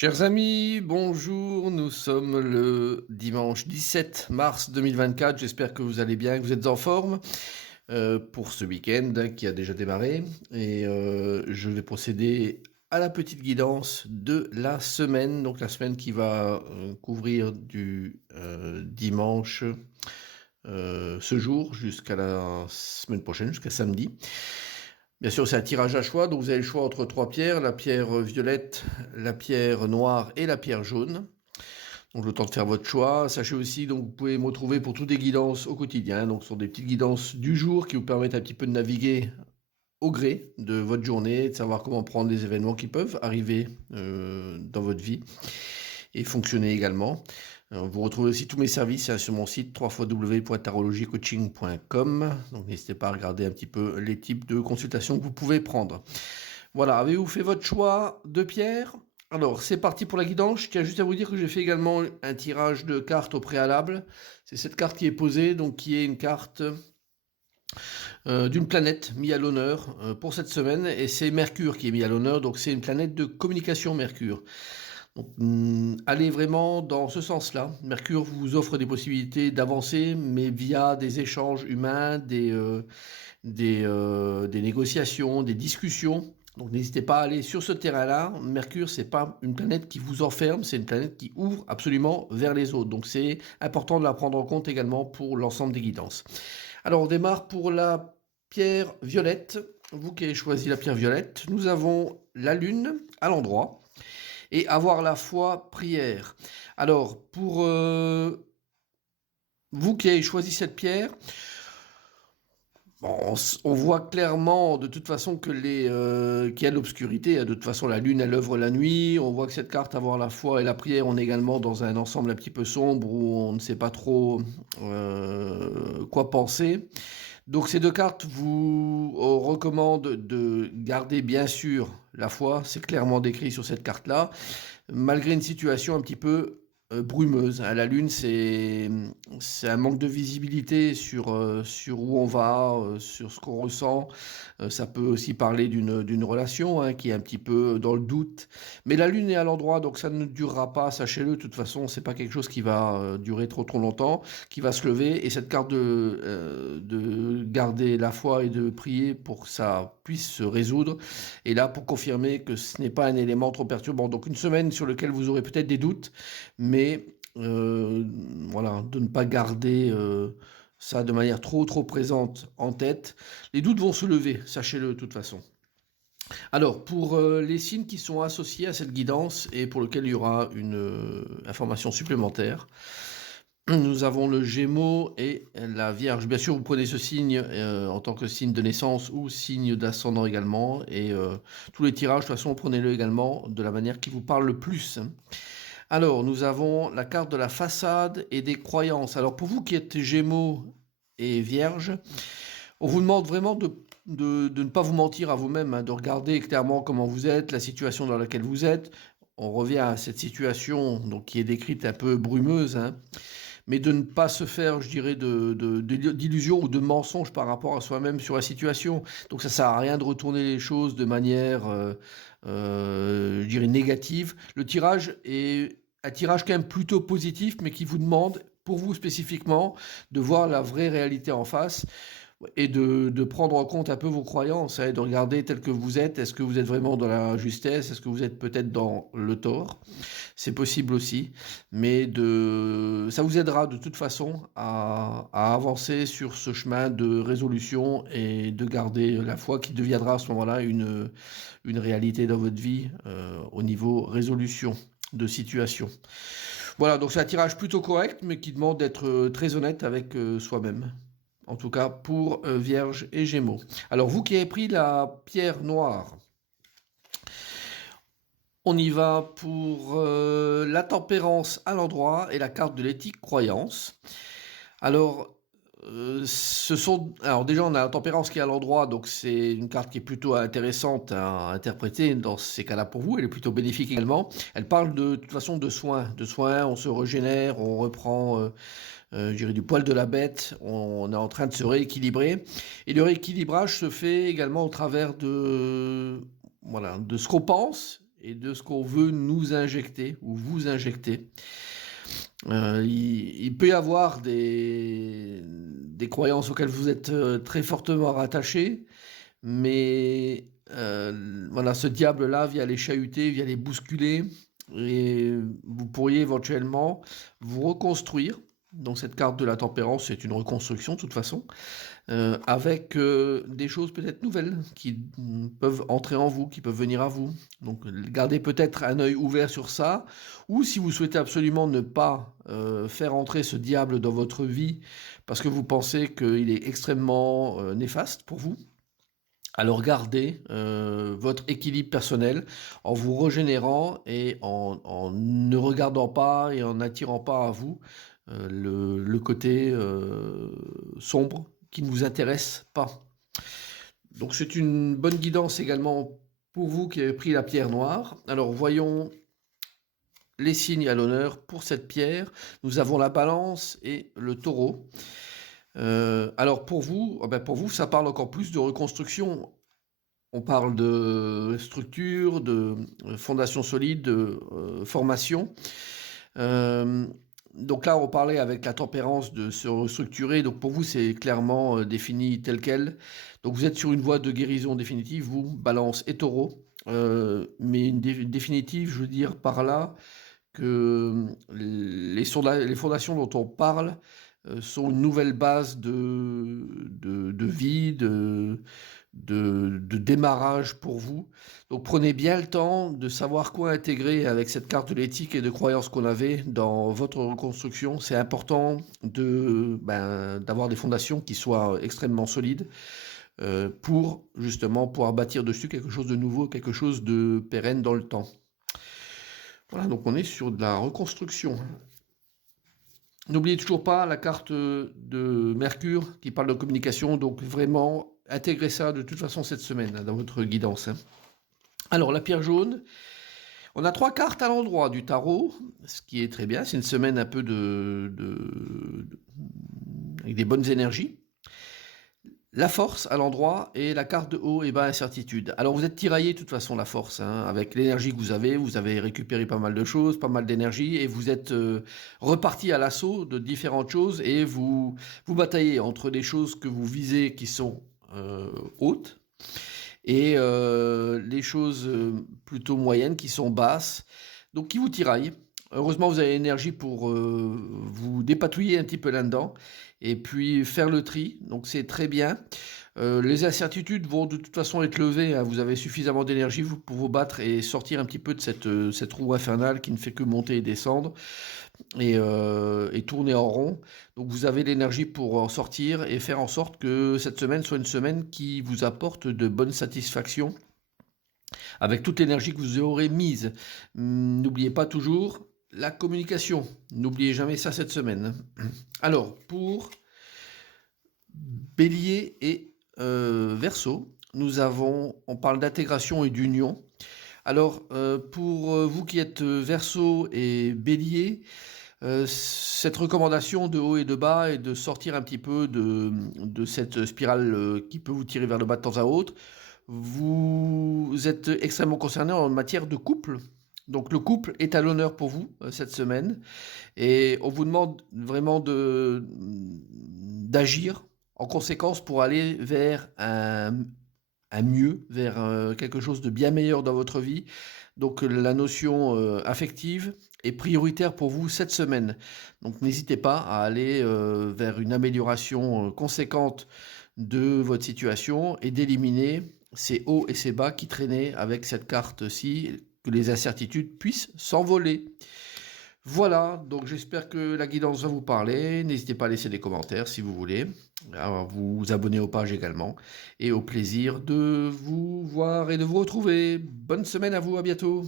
Chers amis, bonjour, nous sommes le dimanche 17 mars 2024, j'espère que vous allez bien, que vous êtes en forme pour ce week-end qui a déjà démarré et je vais procéder à la petite guidance de la semaine, donc la semaine qui va couvrir du dimanche ce jour jusqu'à la semaine prochaine, jusqu'à samedi. Bien sûr, c'est un tirage à choix, donc vous avez le choix entre trois pierres, la pierre violette, la pierre noire et la pierre jaune. Donc le temps de faire votre choix. Sachez aussi, donc vous pouvez me retrouver pour toutes les guidances au quotidien. Donc ce sont des petites guidances du jour qui vous permettent un petit peu de naviguer au gré de votre journée, de savoir comment prendre les événements qui peuvent arriver dans votre vie et fonctionner également. Vous retrouvez aussi tous mes services sur mon site www.tarologiecoaching.com. Donc n'hésitez pas à regarder un petit peu les types de consultations que vous pouvez prendre. Voilà, avez-vous fait votre choix de pierre? Alors, c'est parti pour la guidance. Je tiens juste à vous dire que j'ai fait également un tirage de cartes au préalable. C'est cette carte qui est posée, donc qui est une carte d'une planète mise à l'honneur pour cette semaine. Et c'est Mercure qui est mis à l'honneur, donc c'est une planète de communication, Mercure. Donc, allez vraiment dans ce sens-là. Mercure vous offre des possibilités d'avancer, mais via des échanges humains, des négociations, des discussions. Donc n'hésitez pas à aller sur ce terrain-là. Mercure, c'est pas une planète qui vous enferme, c'est une planète qui ouvre absolument vers les autres. Donc c'est important de la prendre en compte également pour l'ensemble des guidances. Alors on démarre pour la pierre violette. Vous qui avez choisi la pierre violette, nous avons la lune à l'endroit et avoir la foi, prière. Alors pour vous qui avez choisi cette pierre, bon, on voit clairement de toute façon que qu'il y a de l'obscurité. De toute façon, la lune, elle œuvre la nuit. On voit que cette carte, avoir la foi et la prière, on est également dans un ensemble un petit peu sombre où on ne sait pas trop quoi penser. Donc ces deux cartes vous recommandent de garder bien sûr la foi. C'est clairement décrit sur cette carte-là, malgré une situation un petit peu brumeuse. La Lune, c'est un manque de visibilité sur où on va, sur ce qu'on ressent. Ça peut aussi parler d'une relation qui est un petit peu dans le doute. Mais la Lune est à l'endroit, donc ça ne durera pas, sachez-le. De toute façon, c'est pas quelque chose qui va durer trop longtemps, qui va se lever. Et cette carte de garder la foi et de prier pour que ça puisse se résoudre est là pour confirmer que ce n'est pas un élément trop perturbant. Donc une semaine sur laquelle vous aurez peut-être des doutes, mais voilà, de ne pas garder ça de manière trop présente en tête. Les doutes vont se lever, sachez-le de toute façon. Alors, pour les signes qui sont associés à cette guidance et pour lesquels il y aura une information supplémentaire, nous avons le Gémeaux et la Vierge. Bien sûr, vous prenez ce signe en tant que signe de naissance ou signe d'ascendant également. Et tous les tirages, de toute façon, prenez-le également de la manière qui vous parle le plus. Alors, nous avons la carte de la façade et des croyances. Alors, pour vous qui êtes Gémeaux et Vierge, on vous demande vraiment de ne pas vous mentir à vous-même, de regarder clairement comment vous êtes, la situation dans laquelle vous êtes. On revient à cette situation donc, qui est décrite un peu brumeuse, mais de ne pas se faire, je dirais, d'illusions ou de mensonges par rapport à soi-même sur la situation. Donc ça sert à rien de retourner les choses de manière, je dirais, négative. Le tirage est un tirage quand même plutôt positif, mais qui vous demande, pour vous spécifiquement, de voir la vraie réalité en face et de prendre en compte un peu vos croyances, de regarder tel que vous êtes. Est-ce que vous êtes vraiment dans la justesse? Est-ce que vous êtes peut-être dans le tort? C'est possible aussi, mais ça vous aidera de toute façon à avancer sur ce chemin de résolution et de garder la foi qui deviendra à ce moment-là une réalité dans votre vie au niveau résolution de situation. Voilà, donc c'est un tirage plutôt correct, mais qui demande d'être très honnête avec soi-même. En tout cas pour Vierge et Gémeaux. Alors vous qui avez pris la pierre noire, on y va pour la tempérance à l'endroit et la carte de l'éthique croyance. Alors, alors déjà on a la tempérance qui est à l'endroit, donc c'est une carte qui est plutôt intéressante à interpréter dans ces cas-là pour vous. Elle est plutôt bénéfique également. Elle parle de toute façon de soins, on se régénère, on reprend. Je dirais du poil de la bête, on est en train de se rééquilibrer. Et le rééquilibrage se fait également au travers de ce qu'on pense et de ce qu'on veut nous injecter ou vous injecter. Il peut y avoir des croyances auxquelles vous êtes très fortement rattachés, mais voilà, ce diable-là vient les chahuter, vient les bousculer, et vous pourriez éventuellement vous reconstruire. Donc cette carte de la tempérance, c'est une reconstruction de toute façon, avec des choses peut-être nouvelles qui peuvent entrer en vous, qui peuvent venir à vous. Donc gardez peut-être un œil ouvert sur ça, ou si vous souhaitez absolument ne pas faire entrer ce diable dans votre vie, parce que vous pensez qu'il est extrêmement néfaste pour vous, alors gardez votre équilibre personnel en vous régénérant et en ne regardant pas et en n'attirant pas à vous le côté sombre qui ne vous intéresse pas. Donc c'est une bonne guidance également pour vous qui avez pris la pierre noire. Alors voyons les signes à l'honneur pour cette pierre. Nous avons la balance et le taureau. Alors pour vous, ça parle encore plus de reconstruction. On parle de structure, de fondation solide, de formation. Donc là, on parlait avec la tempérance de se restructurer. Donc pour vous, c'est clairement défini tel quel. Donc vous êtes sur une voie de guérison définitive, vous, balance et taureau. Mais une définitive, je veux dire par là que les fondations dont on parle sont une nouvelle base de vie, de démarrage pour vous. Donc prenez bien le temps de savoir quoi intégrer avec cette carte de l'éthique et de croyances qu'on avait dans votre reconstruction. C'est important d'avoir des fondations qui soient extrêmement solides pour justement pouvoir bâtir dessus quelque chose de nouveau, quelque chose de pérenne dans le temps. Voilà, donc on est sur de la reconstruction. N'oubliez toujours pas la carte de Mercure qui parle de communication, donc vraiment intégrez ça de toute façon cette semaine dans votre guidance. Alors la pierre jaune, on a 3 cartes à l'endroit du tarot, ce qui est très bien, c'est une semaine un peu avec des bonnes énergies. La force à l'endroit et la carte de haut et bas incertitude. Alors vous êtes tiraillé de toute façon la force, avec l'énergie que vous avez récupéré pas mal de choses, pas mal d'énergie et vous êtes reparti à l'assaut de différentes choses et vous bataillez entre des choses que vous visez qui sont hautes et les choses plutôt moyennes qui sont basses, donc qui vous tiraillent. Heureusement, vous avez l'énergie pour vous dépatouiller un petit peu là-dedans et puis faire le tri, donc c'est très bien. Les incertitudes vont de toute façon être levées, vous avez suffisamment d'énergie pour vous battre et sortir un petit peu de cette roue infernale qui ne fait que monter et descendre et tourner en rond. Donc vous avez l'énergie pour en sortir et faire en sorte que cette semaine soit une semaine qui vous apporte de bonnes satisfactions avec toute l'énergie que vous aurez mise. N'oubliez pas toujours la communication. N'oubliez jamais ça cette semaine. Alors, pour Bélier et Verseau, on parle d'intégration et d'union. Alors, pour vous qui êtes Verseau et Bélier, cette recommandation de haut et de bas est de sortir un petit peu de cette spirale qui peut vous tirer vers le bas de temps à autre. Vous êtes extrêmement concerné en matière de couple. Donc le couple est à l'honneur pour vous cette semaine et on vous demande vraiment d'agir en conséquence pour aller vers un mieux, vers quelque chose de bien meilleur dans votre vie. Donc la notion affective est prioritaire pour vous cette semaine. Donc n'hésitez pas à aller vers une amélioration conséquente de votre situation et d'éliminer ces hauts et ces bas qui traînaient avec cette carte-ci, que les incertitudes puissent s'envoler. Voilà, donc j'espère que la guidance va vous parler. N'hésitez pas à laisser des commentaires si vous voulez, à vous abonner aux pages également, et au plaisir de vous voir et de vous retrouver. Bonne semaine à vous, à bientôt.